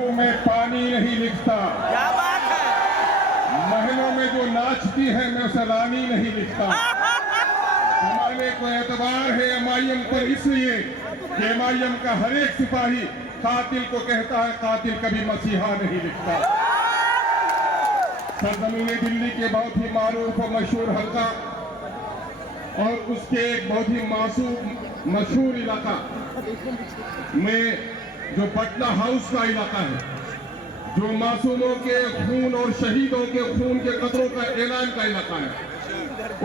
आंखों में पानी नहीं लिखता। क्या बात है। महलों में जो नाचती है मैं उसे रानी नहीं लिखता। जमाने को एतबार है एमआईएम पर इसलिए कि एमआईएम का हर एक सिपाही कातिल को कहता है कातिल कभी मसीहा नहीं लिखता। सरजमीन दिल्ली के बहुत ही मारूफ और मशहूर हल्का और उसके एक बहुत ही मासूम मशहूर इलाका में जो पटना हाउस का इलाका है, जो मासूमों के खून और शहीदों के खून के कतरों का ऐलान का इलाका है,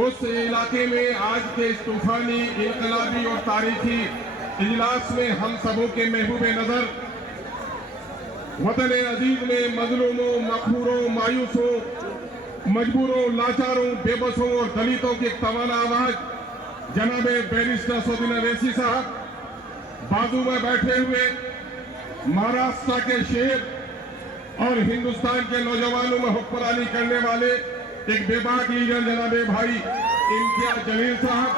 उस इलाके में आज के इस तूफानी इनकलाबी और तारीखी इजलास में हम सबों के महबूबे नजर वतन अजीज में मजलूमों, मखबूरों, मायूसों, मजबूरों, लाचारों, बेबसों और दलितों की तवाना आवाज जनाब बैरिस्टर सौदीन अवैसी साहब, बाजू में बैठे हुए महाराष्ट्र के शेर और हिंदुस्तान के नौजवानों में हुक्मरानी करने वाले एक बेबाक लीडर जनाब भाई इम्तियाज जलील साहब,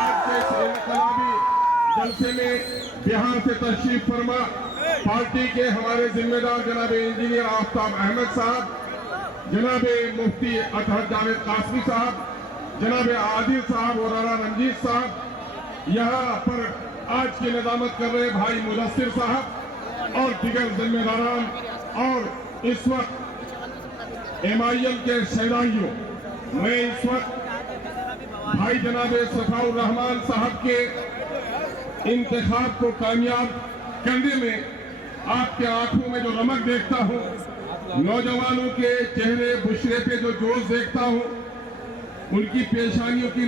आज के इस इनकलाबी जलसे में बिहार से तशरीफ फरमा पार्टी के हमारे जिम्मेदार जनाब इंजीनियर आफ्ताब अहमद साहब, जनाब मुफ्ती अतहर जावेद कासमी साहब, जनाब आदिल साहब और राणा रंजीत साहब, यहाँ पर आज की निजामत कर रहे भाई मुदस्सिर साहब और दिगर जिम्मेदारान और इस वक्त एमआईएम के शहदाइयों, मैं इस वक्त भाई जनाब सफाउर रहमान साहब के इंतखाब को कामयाब करने में आपके आंखों में जो रमक देखता हूँ, नौजवानों के चेहरे बुशरे पे जो जोश देखता हूँ, उनकी पेशानियों की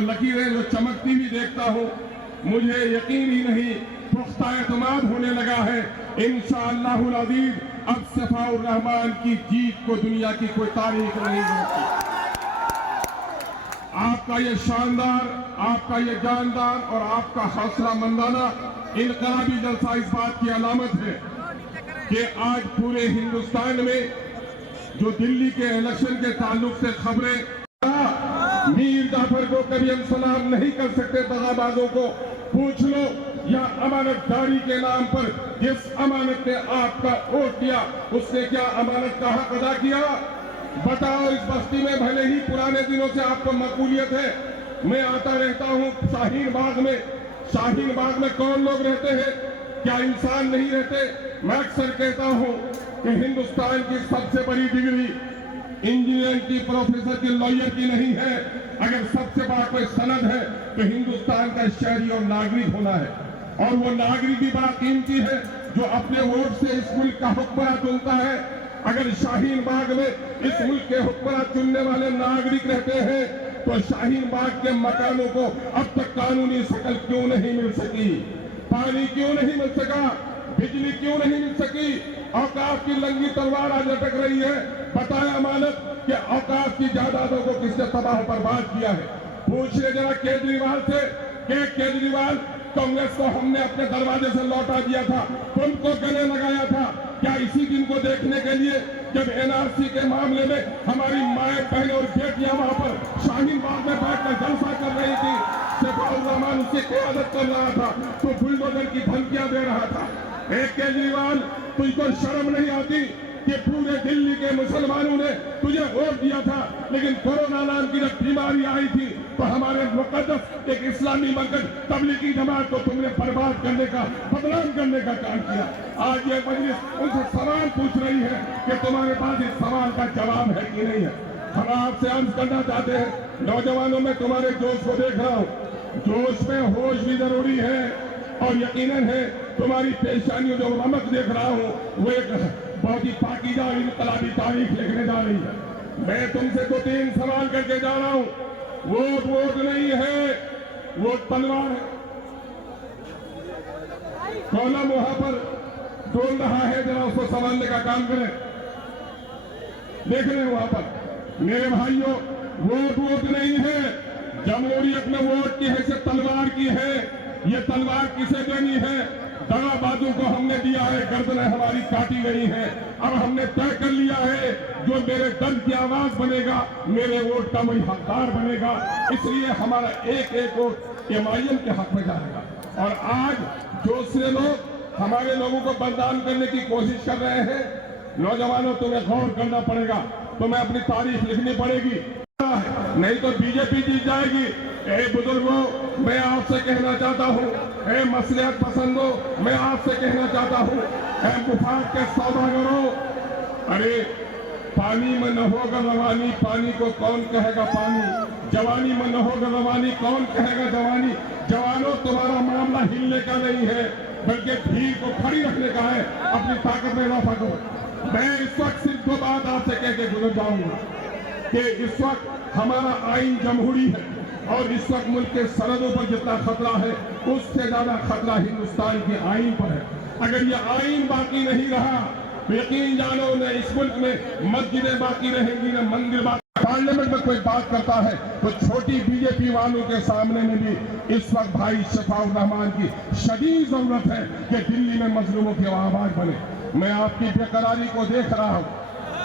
लकीरें जो चमकती हुई देखता हूँ, मुझे यकीन ही नहीं पुख्ता एतमाद होने लगा है इंशाअल्लाहुल अज़ीज़ अब सफाउर रहमान की जीत को दुनिया की कोई तारीख नहीं रोकती। आपका ये शानदार, आपका ये जानदार और आपका हौसला मंदाना इनकलाबी जलसा इस बात की अलामत है कि आज पूरे हिंदुस्तान में जो दिल्ली के इलेक्शन के ताल्लुक से खबरें, मीर जाफर को कभी हम सलाम नहीं कर सकते, दगाबाजों को पूछ लो, या अमानतदारी के नाम पर जिस अमानत ने आपका वोट दिया उसने क्या अमानत का हक अदा किया? बताओ। इस बस्ती में भले ही पुराने दिनों से आपको मकबूलियत है, मैं आता रहता हूँ शाहीन बाग में कौन लोग रहते हैं? क्या इंसान नहीं रहते? मैं अक्सर कहता हूँ कि हिंदुस्तान की सबसे बड़ी डिग्री इंजीनियर की, प्रोफेसर की, लॉयर की नहीं है। अगर सबसे बड़ा कोई सनद है तो हिंदुस्तान का शहरी और नागरिक होना है, और वो नागरिक भी बड़ा कीमती है जो अपने वोट से इस मुल्क का हुक्मरान चुनता है। अगर शाहीन बाग में इस मुल्क के हुक्मरान चुनने वाले नागरिक रहते हैं तो शाहीन बाग के मकानों को अब तक कानूनी शक्ल क्यों नहीं मिल सकी? पानी क्यों नहीं मिल सका? बिजली क्यों नहीं मिल सकी? औकाफ की लंगी तलवार आज लटक रही है। बताया अमानत कि औकाफ की जायदादों को किसने तबाह बर्बाद किया है? पूछिए जरा केजरीवाल से कि केजरीवाल, कांग्रेस को हमने अपने दरवाजे से लौटा दिया था, तुमको गले लगाया था क्या इसी दिन को देखने के लिए जब एनआरसी के मामले में हमारी माएं, बहनें और बेटियां वहां पर शाहीन बाग में बैठकर जलसा कर रही थी, सफाउर रहमान उसकी क़यादत कर रहा था, तो बुलडोजर की धमकियां दे रहा था। केजरीवाल, तुझको शर्म नहीं आती कि पूरे दिल्ली के मुसलमानों ने तुझे वोट दिया था, लेकिन कोरोना नाम की जब बीमारी आई थी तो हमारे मुकद्दस एक इस्लामी मरकज तबलीगी जमात को तुमने बर्बाद करने का, बदनाम करने का काम किया। आज ये मजलिस उनसे सवाल पूछ रही है कि तुम्हारे पास इस सवाल का जवाब है कि नहीं है। हम आपसे अर्ज करना चाहते हैं, नौजवानों में तुम्हारे जोश को देख रहा हूँ, जोश में होश भी जरूरी है, और यकीनन है तुम्हारी पेशानियों जो रमक देख रहा हूँ वो एक बहुत ही पाकीज़ा इनकलाबी तारीख लिखने जा रही है। मैं तुमसे 2-3 सवाल करके जा रहा हूँ। वोट नहीं है, वोट तलवार है। कॉलम वहां पर डोल रहा है, जरा उसको संभालने का काम करें। देख रहे हैं वहां पर मेरे भाइयों, वोट नहीं है। जमहूरियत में वोट की हैसियत तलवार की है। ये तलवार किसे देनी है? दगाबाजों को हमने दिया है, गर्दनें हमारी काटी गई हैं। अब हमने तय कर लिया है जो मेरे दर्द की आवाज बनेगा, मेरे वोट का वही हकदार बनेगा। इसलिए हमारा एक एक वोट एमआईएम के हक में जाएगा। और आज दूसरे लोग हमारे लोगों को बदनाम करने की कोशिश कर रहे हैं। नौजवानों, तुम्हें गौर करना पड़ेगा, तुम्हें अपनी तारीफ लिखनी पड़ेगी, नहीं तो बीजेपी जीत जाएगी। ए बुजुर्गों, मैं आपसे कहना चाहता हूँ, ए मसलियत पसंदों, मैं आपसे कहना चाहता हूँ, ए मुफाद के सौदागरों, अरे पानी में न होगा रवानी, पानी को कौन कहेगा पानी, जवानी में न होगा रवानी, कौन कहेगा जवानी। जवानों, तुम्हारा मामला हिलने का नहीं है, बल्कि भीड़ को खड़ी रखने का है। अपनी ताकत में इजाफा करो। मैं इस वक्त सिर्फ दो बात आपसे कह के गुजर जाऊंगा कि इस वक्त हमारा आईन जमहूरी है और इस वक्त मुल्क के सरहदों पर जितना खतरा है, उससे ज्यादा खतरा हिंदुस्तान के आईन पर है। अगर ये आईन बाकी नहीं रहा तो यकीन जानो, न इस मुल्क में मस्जिदें बाकी रहेंगी, न मंदिर बाकी। पार्लियामेंट में कोई बात करता है तो छोटी बीजेपी वालों के सामने में भी इस वक्त भाई शफाउर रहमान की शदीद जरूरत है कि दिल्ली में मजलूमों की आवाज बने। मैं आपकी बेकरारी को देख रहा हूं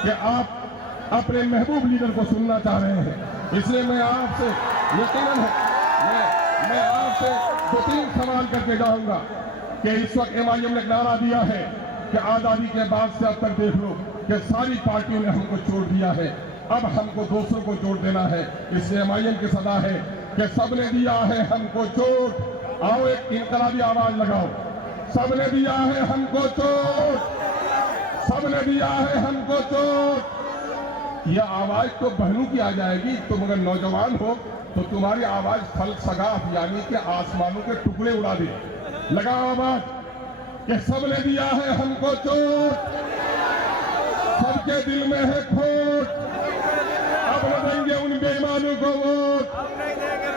कि आप अपने महबूब लीडर को सुनना चाह रहे हैं, इसलिए मैं आपसे यकीनन मैं आपसे 2-3 सवाल करके जाऊंगा कि इस वक्त एमआईएम ने नारा दिया है कि आजादी के बाद से अब तक देख लो कि सारी पार्टियों ने हमको छोड़ दिया है, अब हमको दूसरों को चोट देना है। इसलिए एमआईएम की सदा है कि सबने दिया है हमको चोट, आओ एक इनकलाबी आवाज लगाओ, सबने दिया है हमको चोट, सबने दिया है हमको चोट। यह आवाज तो बहनों की आ जाएगी, तुम अगर नौजवान हो तो तुम्हारी आवाज फलसगाफ यानी कि आसमानों के टुकड़े उड़ा दे। लगाओ आवाज कि सबने दिया है हमको चोट, सबके दिल में है खोट, अब न देंगे उन बेईमानों को वोट,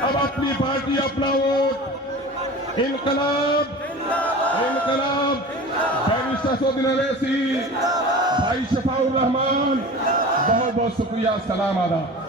अब अपनी पार्टी अपना वोट। इनकलाब इनकलाब, बैरिस्टर सऊदी अवैसी, भाई शफाउर रहमान, बहुत बहुत शुक्रिया। सलाम आदाब।